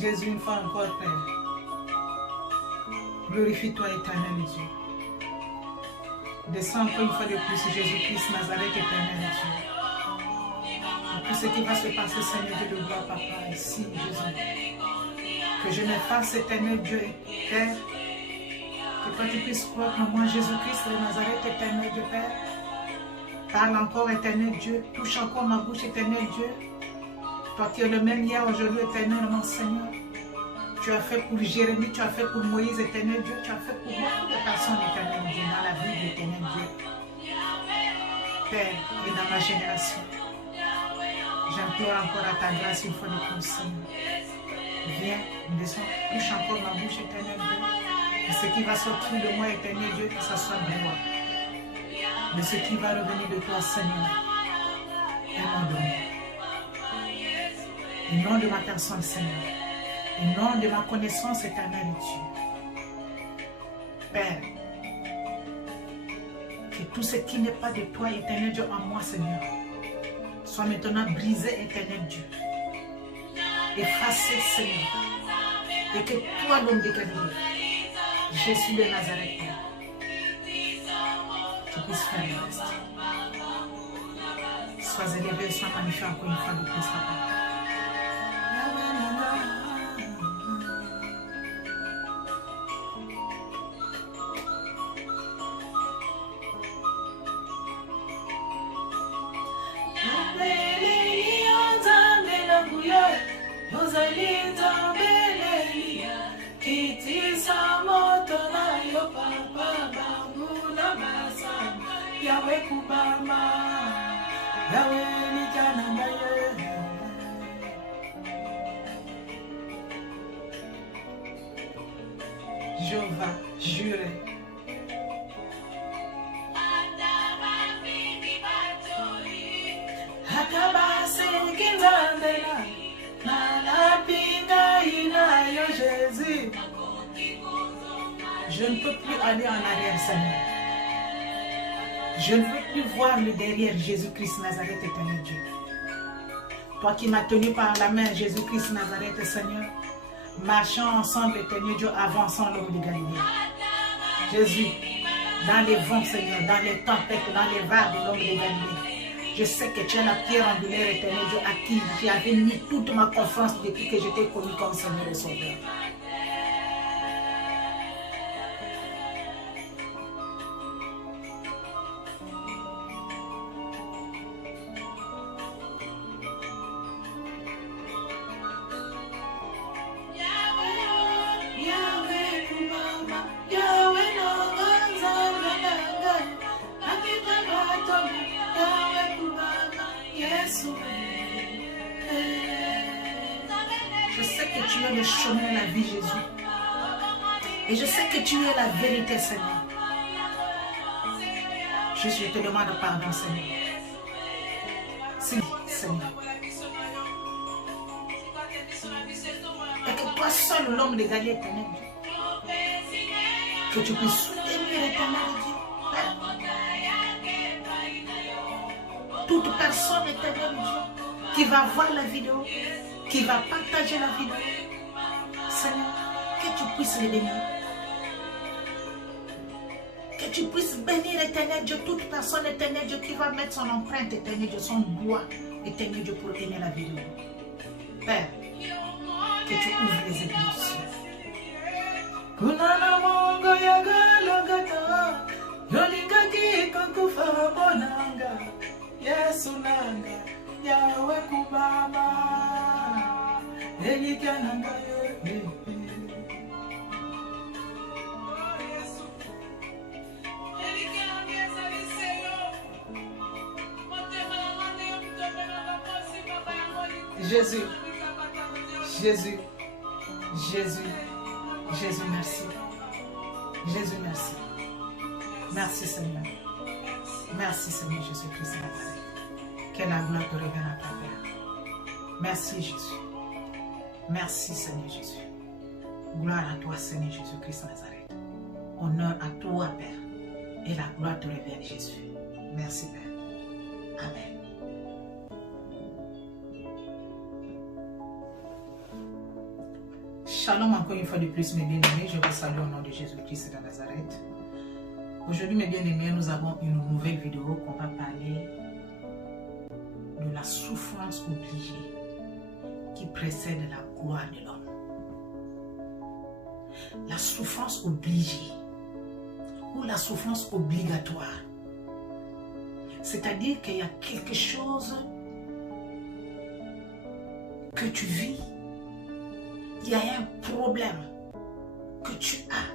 Jésus, une fois encore, Père, glorifie-toi, éternel Dieu. Descends encore une fois de plus, Jésus-Christ, Nazareth, éternel Dieu. Pour tout ce qui va se passer, Seigneur Dieu de gloire, Papa, ici, Jésus. Que je me fasse, éternel Dieu, Père. Que toi tu puisses croire en moi, Jésus-Christ de Nazareth, éternel Dieu, Père. Parle encore, éternel Dieu. Touche encore ma bouche, éternel Dieu. Toi qui es le même hier, aujourd'hui, éternellement, Seigneur. Tu as fait pour Jérémie, tu as fait pour Moïse, éternel Dieu. Tu as fait pour beaucoup de personnes, éternel Dieu, dans la vie de l'éternel Dieu. Père, et dans ma génération, j'implore encore à ta grâce une fois de plus, Seigneur. Viens, descends, touche encore ma bouche, éternel Dieu. Et ce qui va sortir de moi, éternel Dieu, que ce soit de moi. De ce qui va revenir de toi, Seigneur. Et non de moi. Au nom de ma personne, Seigneur. Au nom de ma connaissance éternelle, Dieu. Père, que tout ce qui n'est pas de toi, éternel Dieu, en moi, Seigneur, soit maintenant brisé, éternel Dieu. Effacé, Seigneur. Et que toi, l'homme de Galilée, Jésus de Nazareth, tu puisses faire le reste. Sois élevé, sois magnifié encore une fois de plus, Papa. Jéhovah, juré. Jésus. Je ne peux plus aller en arrière, Seigneur. Je ne veux plus voir le derrière Jésus-Christ Nazareth, éternel Dieu. Toi qui m'as tenu par la main, Jésus-Christ Nazareth, Seigneur, marchons ensemble, éternel Dieu, avançons l'homme de Galilée. Jésus, dans les vents, Seigneur, dans les tempêtes, dans les vagues de l'homme de Galilée, je sais que tu es la pierre angulaire, éternel Dieu, à qui j'avais mis toute ma confiance depuis que j'étais connu comme Seigneur et Sauveur. Je sais que tu es le chemin de la vie, Jésus. Et je sais que tu es la vérité, Seigneur. Je te demande pardon, Seigneur. Seigneur. Et que toi seul, l'homme de Galilée, éternel Dieu, que tu puisses soutenir, éternel Dieu, Père. Toute personne, éternel Dieu, qui va voir la vidéo, qui va partager la vidéo, Seigneur, que tu puisses les bénir. Que tu puisses bénir, éternel Dieu, toute personne, éternel Dieu, qui va mettre son empreinte, éternel Dieu, son doigt, éternel Dieu, pour aimer la vidéo. Père, que tu ouvres les églises. Kunana mongo yagalagata, yolikaki kakufa bonanga, Yesu nanga, Yawe kubaba. Jésus, Jésus, Jésus, Jésus, merci. Jésus, merci. Merci Seigneur. Merci Seigneur Jésus-Christ. Que la gloire te revienne à ta Père. Merci Jésus. Merci Seigneur Jésus. Gloire à toi Seigneur Jésus-Christ Nazareth. Honneur à toi Père. Et la gloire te revienne Jésus. Merci Père. Amen. Shalom encore une fois de plus mes bien-aimés. Je vous salue au nom de Jésus-Christ de Nazareth. Aujourd'hui mes bien-aimés, nous avons une nouvelle vidéo qu'on va parler de la souffrance obligée qui précède la gloire de l'homme. La souffrance obligée ou la souffrance obligatoire. C'est-à-dire qu'il y a quelque chose que tu vis, il y a un problème que tu as,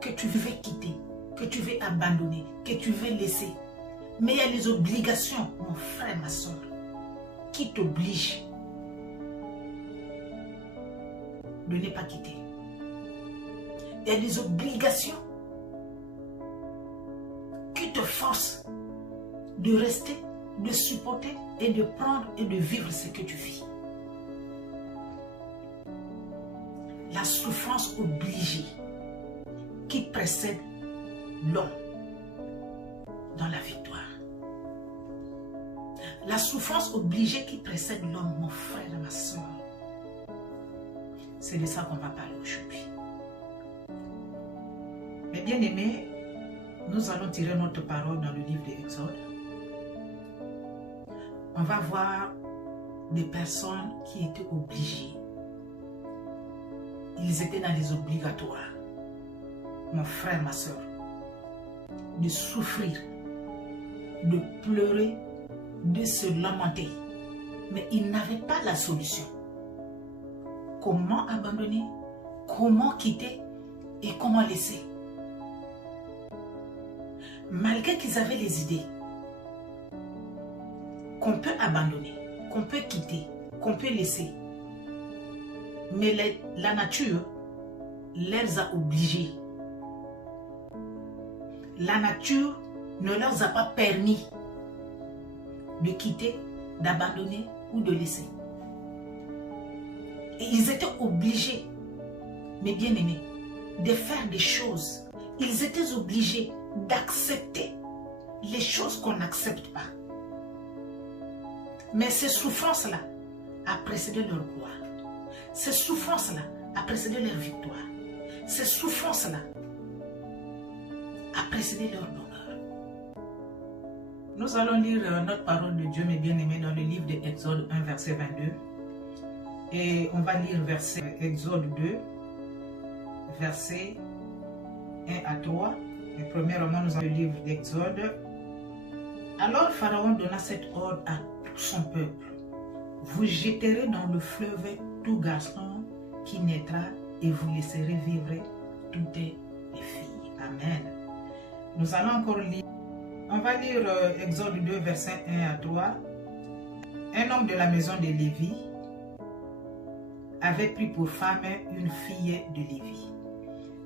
que tu veux quitter, que tu veux abandonner, que tu veux laisser. Mais il y a les obligations, mon frère, ma soeur, qui t'obligent de ne pas quitter. Il y a des obligations qui te forcent de rester, de supporter et de prendre et de vivre ce que tu vis. La souffrance obligée qui précède l'homme dans la victoire. La souffrance obligée qui précède l'homme, mon frère et ma soeur. C'est de ça qu'on va parler aujourd'hui. Mes bien-aimés, nous allons tirer notre parole dans le livre de l'Exode. On va voir des personnes qui étaient obligées. Ils étaient dans les obligatoires. Mon frère, ma soeur, de souffrir, de pleurer, de se lamenter. Mais ils n'avaient pas la solution. Comment abandonner, comment quitter et comment laisser. Malgré qu'ils avaient les idées qu'on peut abandonner, qu'on peut quitter, qu'on peut laisser. Mais la nature les a obligés. La nature ne leur a pas permis de quitter, d'abandonner ou de laisser. Et ils étaient obligés, mes bien-aimés, de faire des choses. Ils étaient obligés d'accepter les choses qu'on n'accepte pas. Mais ces souffrances-là a précédé leur gloire. Ces souffrances-là a précédé leur victoire. Ces souffrances-là a précédé leur bonheur. Nous allons lire notre parole de Dieu, mes bien-aimés, dans le livre de Exode 1, verset 22. Et on va lire Exode 2, versets 1 à 3. Et premièrement, nous allons le livre d'Exode. Alors Pharaon donna cet ordre à tout son peuple. Vous jetterez dans le fleuve tout garçon qui naîtra et vous laisserez vivre toutes les filles. Amen. Nous allons encore lire. On va lire Exode 2, versets 1 à 3. Un homme de la maison de Lévi avait pris pour femme une fille de Lévi.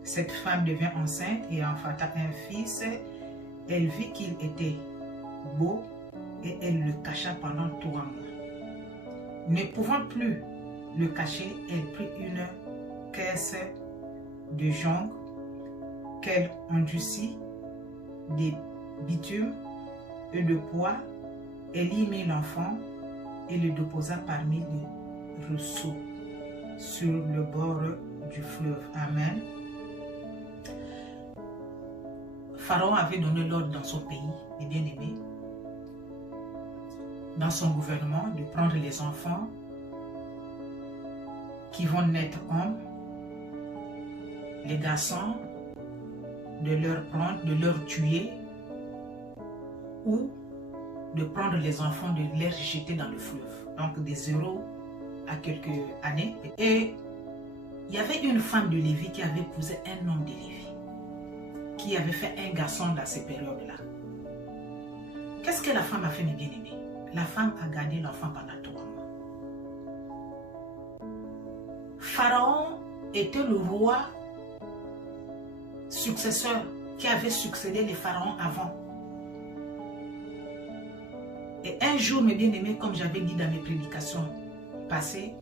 Cette femme devint enceinte et enfanta un fils. Elle vit qu'il était beau et elle le cacha pendant 3 mois. Ne pouvant plus le cacher, elle prit une caisse de jonc qu'elle endurcit de bitume et de poids. Elle y mit l'enfant et le déposa parmi les ruisseaux sur le bord du fleuve. Amen. Pharaon avait donné l'ordre dans son pays, les bien-aimés, dans son gouvernement, de prendre les enfants qui vont naître hommes, les garçons, de leur prendre, de leur tuer, ou de prendre les enfants, de les jeter dans le fleuve. Donc des 0 à quelques années. Et il y avait une femme de Lévi qui avait épousé un homme de Lévi, qui avait fait un garçon dans ces périodes-là. Qu'est-ce que la femme a fait, mes bien-aimés? La femme a gardé l'enfant pendant 3 mois. Pharaon était le roi successeur qui avait succédé les pharaons avant. Et un jour, mes bien-aimés, comme j'avais dit dans mes prédications passées,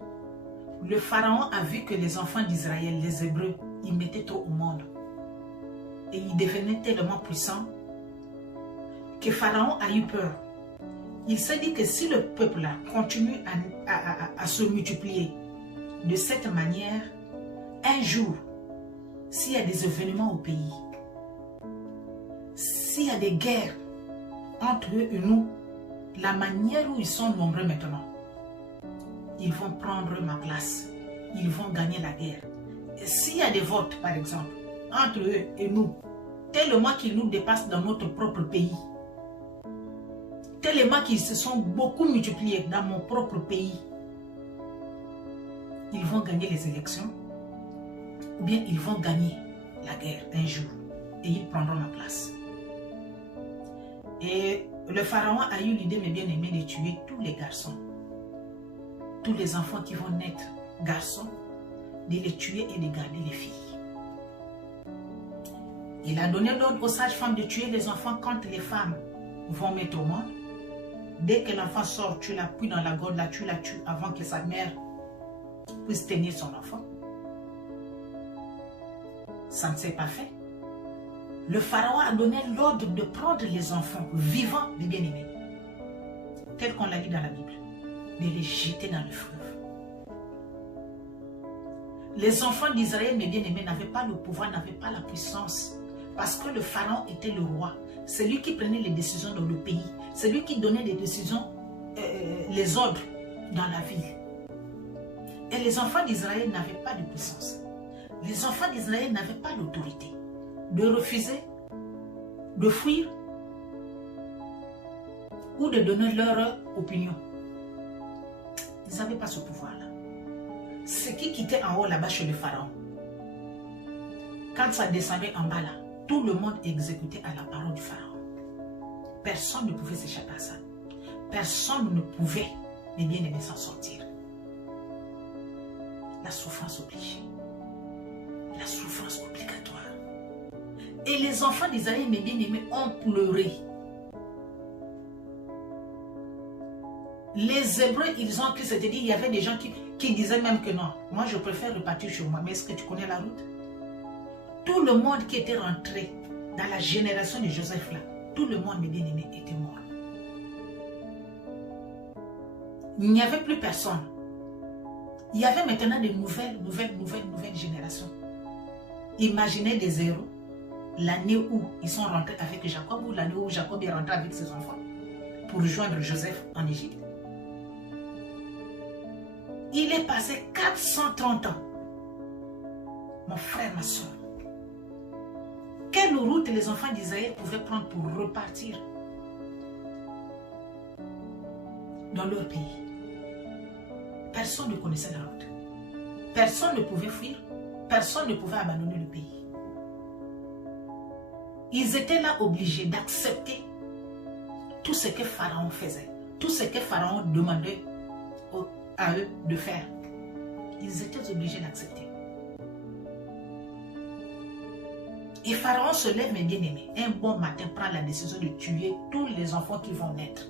le pharaon a vu que les enfants d'Israël, les Hébreux, ils mettaient trop au monde. Et ils devenaient tellement puissants que Pharaon a eu peur. Il s'est dit que si le peuple-là continue à se multiplier de cette manière, un jour, s'il y a des événements au pays, s'il y a des guerres entre eux et nous, la manière où ils sont nombreux maintenant, ils vont prendre ma place. Ils vont gagner la guerre. S'il y a des votes, par exemple, entre eux et nous, tellement qu'ils nous dépassent dans notre propre pays, tellement qu'ils se sont beaucoup multipliés dans mon propre pays, ils vont gagner les élections, ou bien ils vont gagner la guerre un jour, et ils prendront ma place. Et le pharaon a eu l'idée, mes bien-aimés, de tuer tous les garçons. Tous les enfants qui vont naître garçons, de les tuer et de garder les filles. Il a donné l'ordre aux sages-femmes de tuer les enfants quand les femmes vont mettre au monde. Dès que l'enfant sort, tu l'appuies dans la gorge, tu la tues avant que sa mère puisse tenir son enfant. Ça ne s'est pas fait. Le pharaon a donné l'ordre de prendre les enfants vivants des bien-aimés, tel qu'on l'a dit dans la Bible, de les jeter dans le fleuve. Les enfants d'Israël, mes bien-aimés, n'avaient pas le pouvoir, n'avaient pas la puissance, parce que le pharaon était le roi. C'est lui qui prenait les décisions dans le pays. C'est lui qui donnait les décisions, les ordres dans la ville. Et les enfants d'Israël n'avaient pas de puissance. Les enfants d'Israël n'avaient pas l'autorité de refuser, de fuir ou de donner leur opinion. Ils n'avaient pas ce pouvoir-là. Ce qui quittait en haut là-bas chez le pharaon, quand ça descendait en bas là, tout le monde exécutait à la parole du pharaon. Personne ne pouvait s'échapper à ça. Personne ne pouvait, les bien-aimés, s'en sortir. La souffrance obligée. La souffrance obligatoire. Et les enfants d'Israël, mes bien-aimés, ont pleuré. Les Hébreux, ils ont cru, c'est-à-dire, il y avait des gens qui disaient même que non, moi je préfère repartir chez moi. Mais est-ce que tu connais la route? Tout le monde qui était rentré dans la génération de Joseph là, tout le monde, mes bien-aimés, était mort. Il n'y avait plus personne. Il y avait maintenant de nouvelles générations. Imaginez des héros, l'année où ils sont rentrés avec Jacob, ou l'année où Jacob est rentré avec ses enfants pour rejoindre Joseph en Égypte. Il est passé 430 ans. Mon frère, ma soeur. Quelle route les enfants d'Israël pouvaient prendre pour repartir dans leur pays? Personne ne connaissait la route. Personne ne pouvait fuir. Personne ne pouvait abandonner le pays. Ils étaient là obligés d'accepter tout ce que Pharaon faisait, tout ce que Pharaon demandait à eux de faire. Ils étaient obligés d'accepter. Et Pharaon se lève, mes bien-aimés, un bon matin, prend la décision de tuer tous les enfants qui vont naître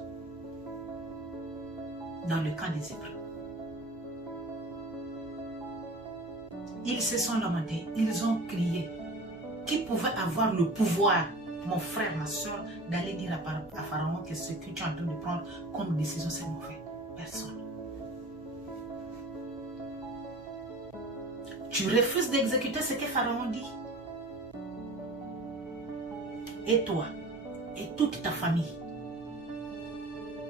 dans le camp des Hébreux. Ils se sont lamentés, ils ont crié. Qui pouvait avoir le pouvoir, mon frère, ma soeur, d'aller dire à Pharaon que ce que tu es en train de prendre comme décision, c'est mauvais? Personne. Tu refuses d'exécuter ce que Pharaon dit. Et toi, et toute ta famille,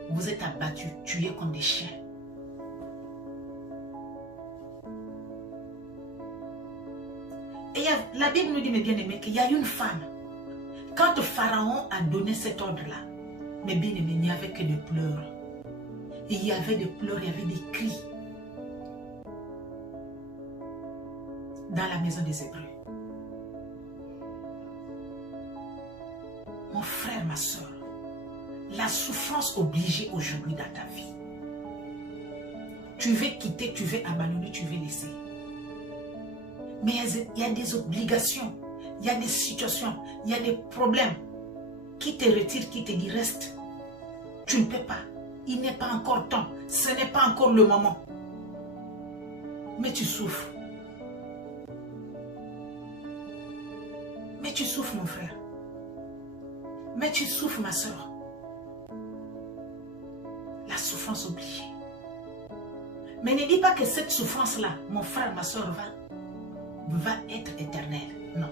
vous êtes abattus, tués comme des chiens. Et la Bible nous dit, mes bien-aimés, qu'il y a une femme. Quand Pharaon a donné cet ordre-là, mes bien-aimés, il n'y avait que des pleurs. Il y avait des pleurs, il y avait des cris. dans la maison des Hébreux. Mon frère, ma soeur, la souffrance obligée aujourd'hui dans ta vie. Tu veux quitter, tu veux abandonner, tu veux laisser. Mais il y a des obligations, il y a des situations, il y a des problèmes qui te retirent, qui te disent reste. Tu ne peux pas. Il n'est pas encore temps. Ce n'est pas encore le moment. Mais tu souffres. Mais tu souffres, mon frère. Mais tu souffres, ma soeur. La souffrance oblige. Mais ne dis pas que cette souffrance-là, mon frère, ma soeur, va être éternelle. Non.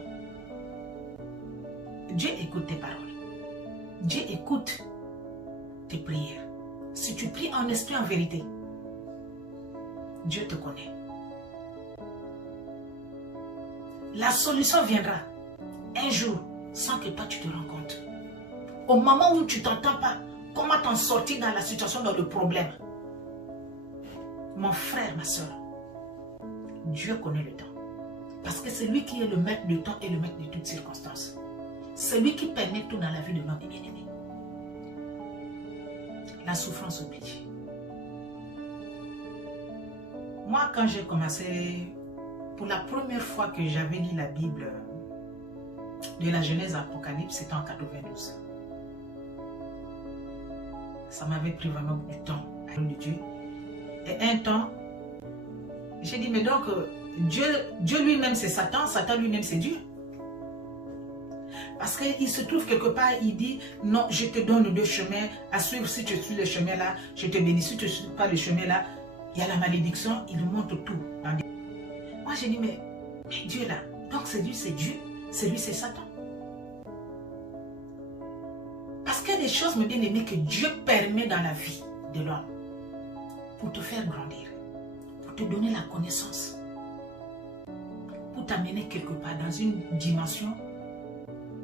Dieu écoute tes paroles. Dieu écoute tes prières. Si tu pries en esprit, en vérité, Dieu te connaît. La solution viendra un jour sans que toi tu te rends compte. Au moment où tu t'entends pas, comment t'en sortir dans la situation, dans le problème. Mon frère, ma soeur, Dieu connaît le temps. Parce que c'est lui qui est le maître du temps et le maître de toutes circonstances. C'est lui qui permet tout dans la vie de l'homme et bien-aimé. La souffrance oblige. Moi, quand j'ai commencé, pour la première fois que j'avais lu la Bible, de la Genèse à Apocalypse, c'était en 92. Ça m'avait pris vraiment beaucoup de temps à l'eau de Dieu. Et un temps, j'ai dit, mais donc, Dieu lui-même c'est Satan, Satan lui-même c'est Dieu. Parce qu'il se trouve quelque part, il dit, non, je te donne deux chemins à suivre. Si tu suis le chemin là, je te bénis. Si tu ne suis pas le chemin là, il y a la malédiction, il montre tout. Moi j'ai dit, mais Dieu là, donc c'est lui c'est Dieu, c'est lui c'est Satan. Parce qu'il y a des choses, mes bien-aimés, que Dieu permet dans la vie de l'homme pour te faire grandir, pour te donner la connaissance, pour t'amener quelque part dans une dimension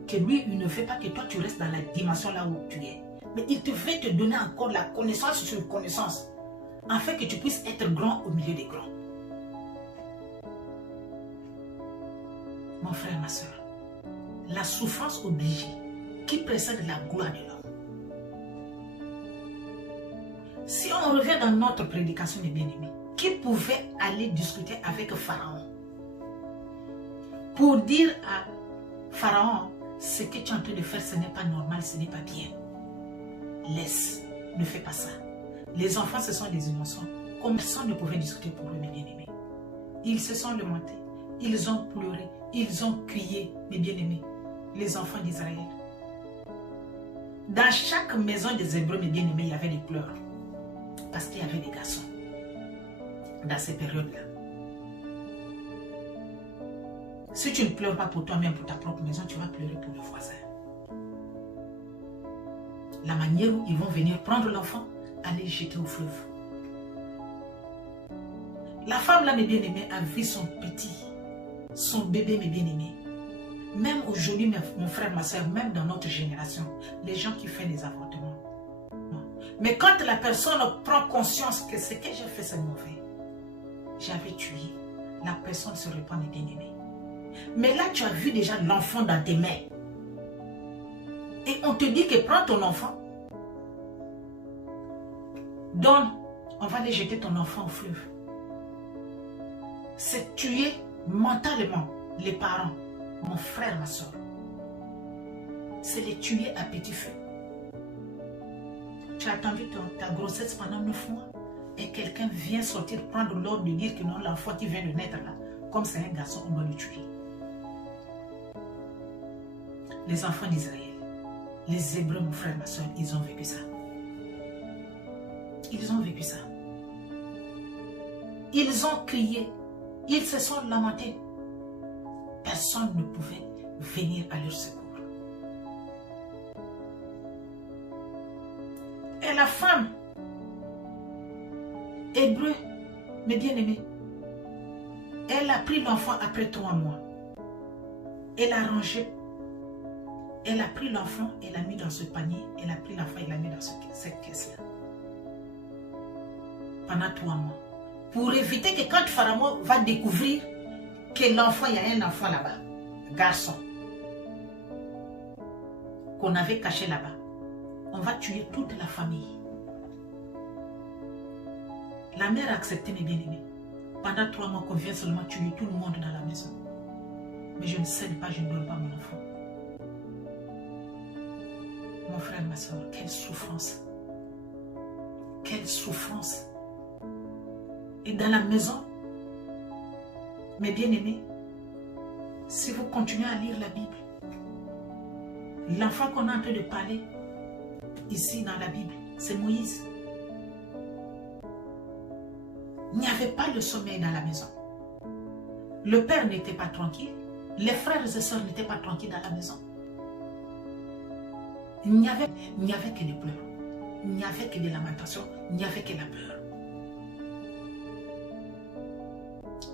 que lui, il ne fait pas que toi, tu restes dans la dimension là où tu es. Mais il te fait te donner encore la connaissance sur connaissance, afin que tu puisses être grand au milieu des grands. Mon frère, ma soeur, la souffrance obligée qui précède la gloire de l'homme. Si on revient dans notre prédication des bien-aimés, qui pouvait aller discuter avec Pharaon pour dire à Pharaon, ce que tu es en train de faire, ce n'est pas normal, ce n'est pas bien. Laisse, ne fais pas ça. Les enfants, ce sont des innocents. Comme personne ne pouvait discuter pour eux, mes bien-aimés. Ils se sont lamentés, ils ont pleuré, ils ont crié, mes bien-aimés, les enfants d'Israël. Dans chaque maison des Hébreux, mes bien-aimés, il y avait des pleurs. Parce qu'il y avait des garçons. Dans ces périodes-là. Si tu ne pleures pas pour toi-même, pour ta propre maison, tu vas pleurer pour le voisin. La manière où ils vont venir prendre l'enfant, aller le jeter au fleuve. La femme là, mes bien-aimés, a vu son petit, son bébé, mes bien-aimés. Même aujourd'hui, mon frère, ma soeur, même dans notre génération, les gens qui font des avortements. Non. Mais quand la personne prend conscience que ce que j'ai fait, c'est mauvais, j'avais tué, la personne se répand, mes bien-aimés. Mais là, tu as vu déjà l'enfant dans tes mains. Et on te dit que prends ton enfant. Donne, on va aller jeter ton enfant au fleuve. C'est tuer mentalement les parents, mon frère, ma soeur. C'est les tuer à petit feu. Tu as attendu ta grossesse pendant 9 mois et quelqu'un vient sortir prendre l'ordre de dire que non, l'enfant qui vient de naître là, comme c'est un garçon, on doit le tuer. Les enfants d'Israël, les Hébreux, mon frère, ma soeur, ils ont vécu ça. Ils ont vécu ça. Ils ont crié. Ils se sont lamentés. Personne ne pouvait venir à leur secours. Et la femme hébreu, mes bien-aimés, elle a pris l'enfant après 3 mois. Elle a rangé. Elle a pris l'enfant, elle l'a mis dans ce panier. Elle a pris l'enfant, elle l'a mis dans cette caisse-là. Pendant 3 mois. Pour éviter que quand Pharaon va découvrir que l'enfant, il y a un enfant là-bas, garçon, qu'on avait caché là-bas, on va tuer toute la famille. La mère a accepté, mes bien-aimés. Pendant 3 mois qu'on vient seulement tuer tout le monde dans la maison. Mais je ne cède pas, je ne donne pas mon enfant. Mon frère, ma soeur, quelle souffrance. Quelle souffrance. Et dans la maison, mes bien-aimés, si vous continuez à lire la Bible, l'enfant qu'on est en train de parler ici dans la Bible, c'est Moïse. Il n'y avait pas le sommeil dans la maison. Le père n'était pas tranquille. Les frères et sœurs n'étaient pas tranquilles dans la maison. Il n'y avait que des pleurs. Il n'y avait que des lamentations. Il n'y avait que la peur.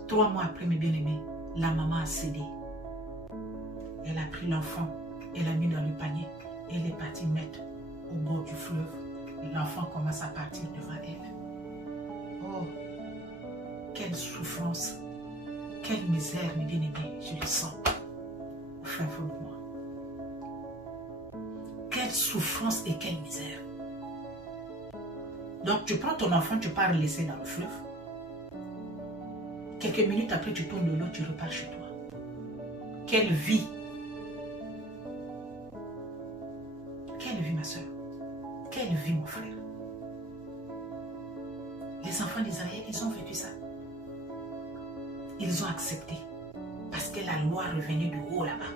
3 mois après, mes bien-aimés, la maman a cédé. Elle a pris l'enfant, elle l'a mis dans le panier. Elle est partie mettre au bord du fleuve. L'enfant commence à partir devant elle. Oh, quelle souffrance, quelle misère, mes bien-aimés, je le sens. Frère, moi. Quelle souffrance et quelle misère. Donc, tu prends ton enfant, tu pars le laisser dans le fleuve. Quelques minutes après, tu tournes de l'eau, tu repars chez toi. Quelle vie. Quelle vie, ma soeur. Quelle vie, mon frère. Les enfants d'Israël, ils ont vécu ça. Ils ont accepté. Parce que la loi revenait de haut là-bas.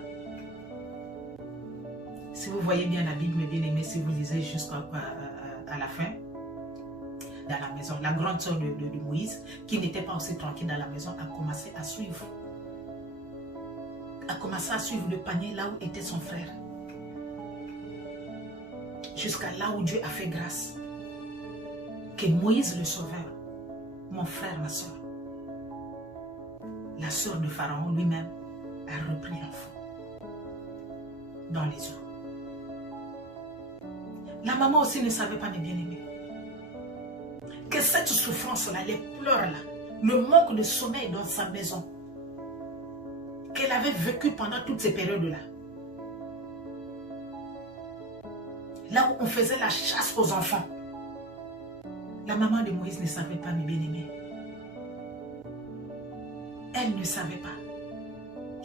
Si vous voyez bien la Bible, mes bien-aimés, si vous lisez jusqu'à la fin, dans la maison, la grande sœur de Moïse, qui n'était pas aussi tranquille dans la maison, a commencé à suivre. A commencé à suivre le panier là où était son frère. Jusqu'à là où Dieu a fait grâce. Que Moïse le sauveur, mon frère, ma soeur, la sœur de Pharaon lui-même, a repris l'enfant dans les eaux. La maman aussi ne savait pas, mes bien-aimés, que cette souffrance-là, les pleurs-là, le manque de sommeil dans sa maison, qu'elle avait vécu pendant toutes ces périodes-là, là où on faisait la chasse aux enfants, la maman de Moïse ne savait pas, mes bien-aimés. Elle ne savait pas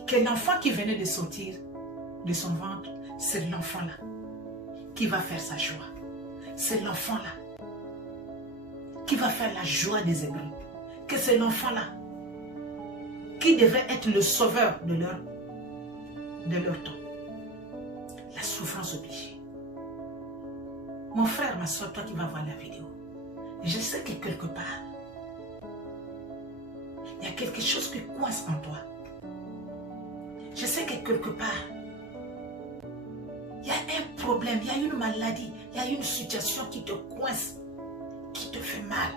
que l'enfant qui venait de sortir de son ventre, c'est l'enfant-là qui va faire sa joie. C'est l'enfant-là qui va faire la joie des Hébreux. Que c'est l'enfant-là qui devait être le sauveur de leur temps. La souffrance obligée. Mon frère, ma soeur, toi qui vas voir la vidéo, je sais que quelque part, il y a quelque chose qui coince en toi. Je sais que quelque part, il y a un problème, il y a une maladie, il y a une situation qui te coince, qui te fait mal,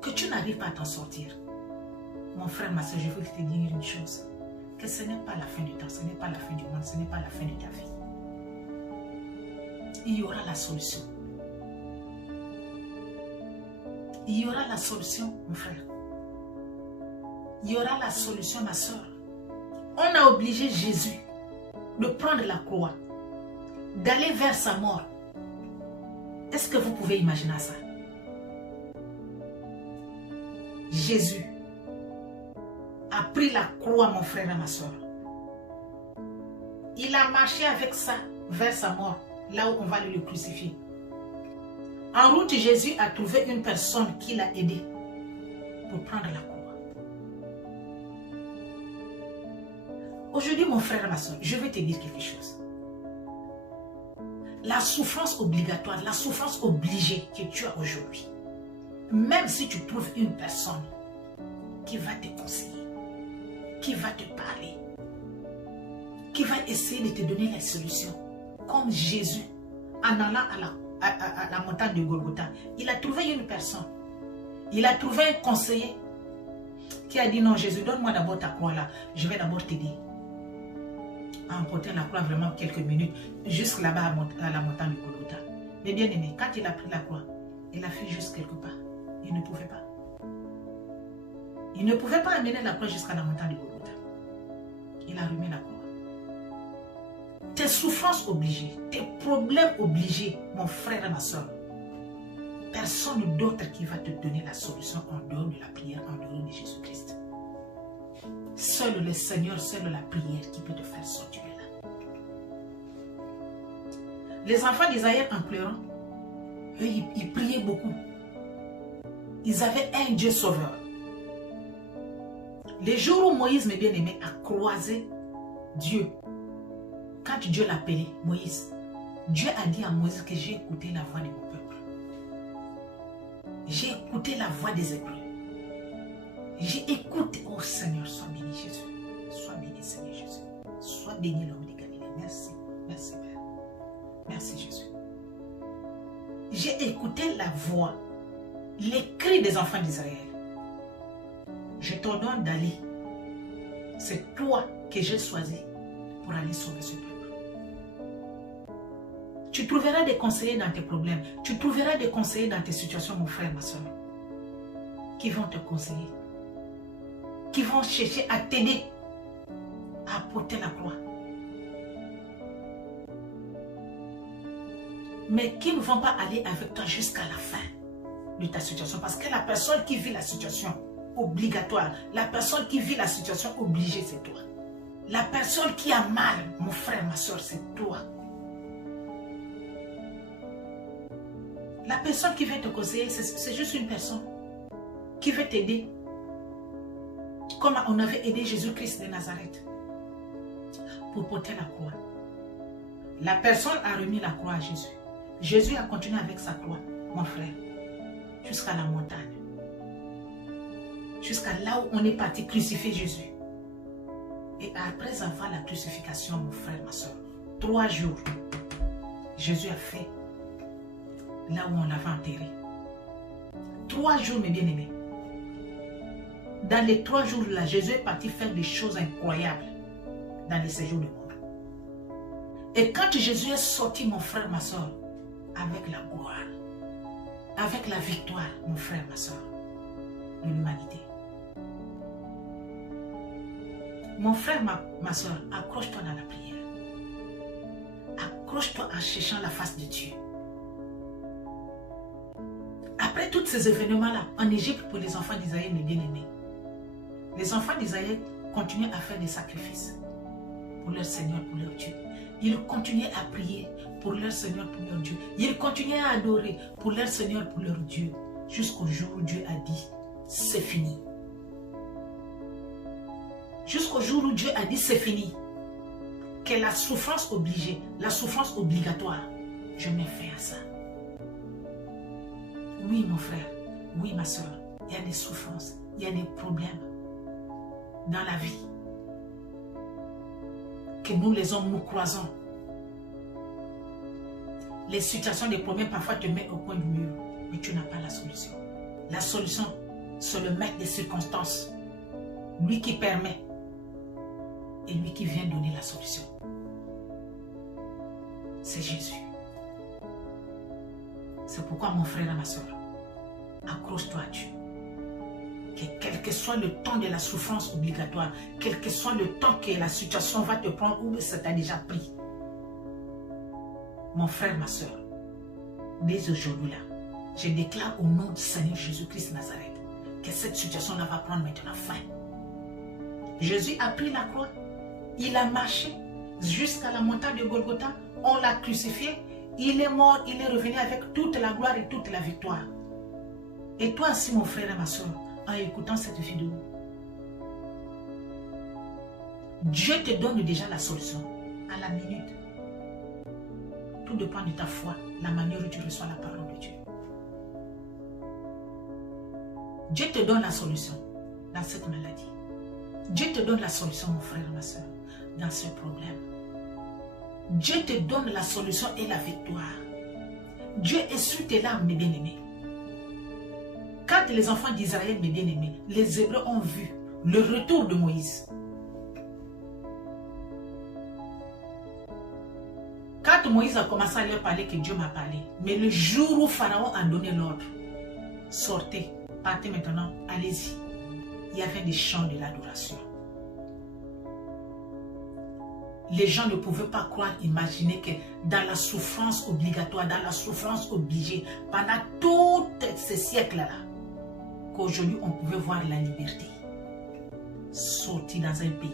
que tu n'arrives pas à t'en sortir. Mon frère, ma soeur, je veux te dire une chose, que ce n'est pas la fin du temps, ce n'est pas la fin du monde, ce n'est pas la fin de ta vie. Il y aura la solution. Il y aura la solution, mon frère. Il y aura la solution, ma soeur. On a obligé Jésus de prendre la croix, d'aller vers sa mort. Est-ce que vous pouvez imaginer ça? Jésus a pris la croix, mon frère et ma soeur. Il a marché avec ça vers sa mort, là où on va le crucifier. En route, Jésus a trouvé une personne qui l'a aidé pour prendre la croix. Aujourd'hui, mon frère et ma soeur, je vais te dire quelque chose. La souffrance obligatoire, la souffrance obligée que tu as aujourd'hui, même si tu trouves une personne qui va te conseiller, qui va te parler, qui va essayer de te donner la solution, comme Jésus, en allant à la montagne de Golgotha, il a trouvé une personne, il a trouvé un conseiller qui a dit non Jésus, donne-moi d'abord ta croix là, je vais d'abord t'aider à emporter la croix vraiment quelques minutes, jusque là-bas à la montagne de Golgotha. Mais bien aimé, quand il a pris la croix, il a fait juste quelque part, il ne pouvait pas. Il ne pouvait pas amener la croix jusqu'à la montagne de Golgotha. il a remis la croix. Tes souffrances obligées, tes problèmes obligés, mon frère et ma soeur, personne d'autre qui va te donner la solution en dehors de la prière, en dehors de Jésus-Christ. Seul le Seigneur, seule la prière qui peut te faire sortir de là. Les enfants d'Israël, en pleurant, eux, ils priaient beaucoup. Ils avaient un Dieu sauveur. Les jours où Moïse, mes bien-aimés, a croisé Dieu, quand Dieu l'appelait, Moïse, Dieu a dit à Moïse que j'ai écouté la voix de mon peuple. J'ai écouté la voix des Hébreux. J'ai écouté, oh Seigneur, sois béni Jésus. Sois béni Seigneur Jésus. Sois béni l'homme de Galilée. Merci, merci Père. Merci Jésus. J'ai écouté la voix, les cris des enfants d'Israël. Je t'ordonne d'aller. C'est toi que j'ai choisi pour aller sauver ce peuple. Tu trouveras des conseillers dans tes problèmes. Tu trouveras des conseillers dans tes situations, mon frère, ma soeur, qui vont te conseiller, qui vont chercher à t'aider à porter la croix. Mais qui ne vont pas aller avec toi jusqu'à la fin de ta situation. Parce que la personne qui vit la situation obligatoire, la personne qui vit la situation obligée, c'est toi. La personne qui a mal, mon frère, ma soeur, c'est toi. La personne qui veut te conseiller, c'est juste une personne qui veut t'aider. Comme on avait aidé Jésus-Christ de Nazareth pour porter la croix. La personne a remis la croix à Jésus. Jésus a continué avec sa croix, mon frère, jusqu'à la montagne. Jusqu'à là où on est parti crucifier Jésus. Et après avoir la crucifixion, mon frère, ma soeur, 3 jours, Jésus a fait là où on l'avait enterré. 3 jours, mes bien-aimés. Dans les 3 jours là, Jésus est parti faire des choses incroyables dans les séjours de mort. Et quand Jésus est sorti, mon frère, ma soeur, avec la gloire, avec la victoire, mon frère, ma soeur, de l'humanité. Mon frère, ma soeur, accroche-toi dans la prière. Accroche-toi en cherchant la face de Dieu. Après tous ces événements-là, en Égypte, pour les enfants d'Israël, mes bien-aimés, les enfants d'Israël continuaient à faire des sacrifices pour leur Seigneur, pour leur Dieu. Ils continuaient à prier pour leur Seigneur, pour leur Dieu. Ils continuaient à adorer pour leur Seigneur, pour leur Dieu. Jusqu'au jour où Dieu a dit, c'est fini. Jusqu'au jour où Dieu a dit, c'est fini. Que la souffrance obligée, la souffrance obligatoire, je mets fin à ça. Oui, mon frère, oui, ma soeur, il y a des souffrances, il y a des problèmes dans la vie que nous, les hommes, nous croisons. Les situations, les problèmes, parfois te mettent au coin du mur, mais tu n'as pas la solution. La solution, c'est le maître des circonstances, lui qui permet et lui qui vient donner la solution. C'est Jésus. C'est pourquoi, mon frère et ma soeur, accroche-toi à Dieu. Que quel que soit le temps de la souffrance obligatoire, quel que soit le temps que la situation va te prendre ou ça t'a déjà pris, mon frère, ma soeur, dès aujourd'hui là, je déclare au nom du Seigneur Jésus-Christ Nazareth que cette situation-là va prendre maintenant fin. Jésus a pris la croix, il a marché jusqu'à la montagne de Golgotha, on l'a crucifié, il est mort, il est revenu avec toute la gloire et toute la victoire. Et toi aussi, mon frère et ma soeur, en écoutant cette vidéo, Dieu te donne déjà la solution à la minute. Tout dépend de ta foi, la manière où tu reçois la parole de Dieu. Dieu te donne la solution dans cette maladie. Dieu te donne la solution, mon frère et ma soeur, dans ce problème. Dieu te donne la solution et la victoire. Dieu essuie tes larmes, mes bien-aimés. Quand les enfants d'Israël, mes bien-aimés, les Hébreux ont vu le retour de Moïse. Quand Moïse a commencé à leur parler que Dieu m'a parlé, mais le jour où Pharaon a donné l'ordre, sortez, partez maintenant, allez-y. Il y avait des chants de l'adoration. les gens ne pouvaient pas croire, imaginer que dans la souffrance obligatoire, dans la souffrance obligée, pendant tous ces siècles-là, qu'aujourd'hui on pouvait voir la liberté sortir dans un pays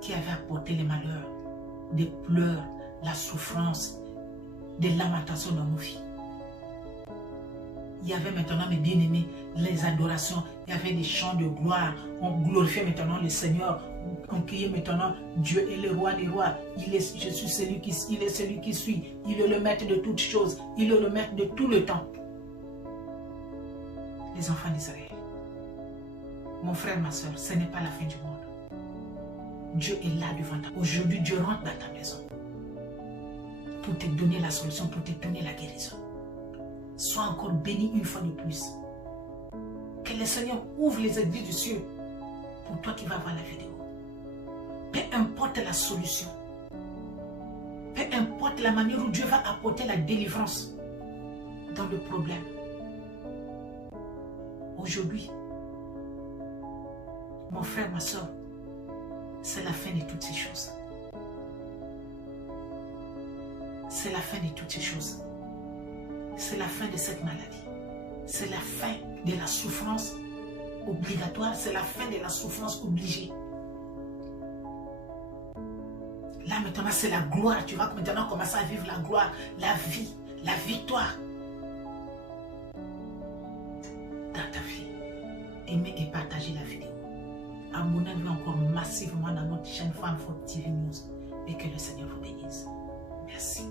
qui avait apporté les malheurs, des pleurs, la souffrance, des lamentations dans nos vies. Il y avait maintenant, mes bien-aimés, les adorations, il y avait des chants de gloire, on glorifiait maintenant le Seigneur, on criait maintenant Dieu est le roi des rois, je suis celui qui, il est celui qui suit, il est le maître de toutes choses, il est le maître de tout le temps. Les enfants d'Israël, mon frère, ma soeur, ce n'est pas la fin du monde. Dieu est là devant toi. Aujourd'hui, Dieu rentre dans ta maison pour te donner la solution, pour te donner la guérison. Sois encore béni une fois de plus. Que le Seigneur ouvre les églises du ciel pour toi qui vas voir la vidéo. Peu importe la solution, peu importe la manière où Dieu va apporter la délivrance dans le problème. Aujourd'hui, mon frère, ma soeur, c'est la fin de toutes ces choses. C'est la fin de toutes ces choses. C'est la fin de cette maladie. C'est la fin de la souffrance obligatoire. C'est la fin de la souffrance obligée. Là maintenant, c'est la gloire. Tu vas maintenant commencer à vivre la gloire, la vie, la victoire dans ta vie. Aimez et partagez la vidéo. Abonnez-vous encore massivement dans notre chaîne Femme Forte TV News et que le Seigneur vous bénisse. Merci.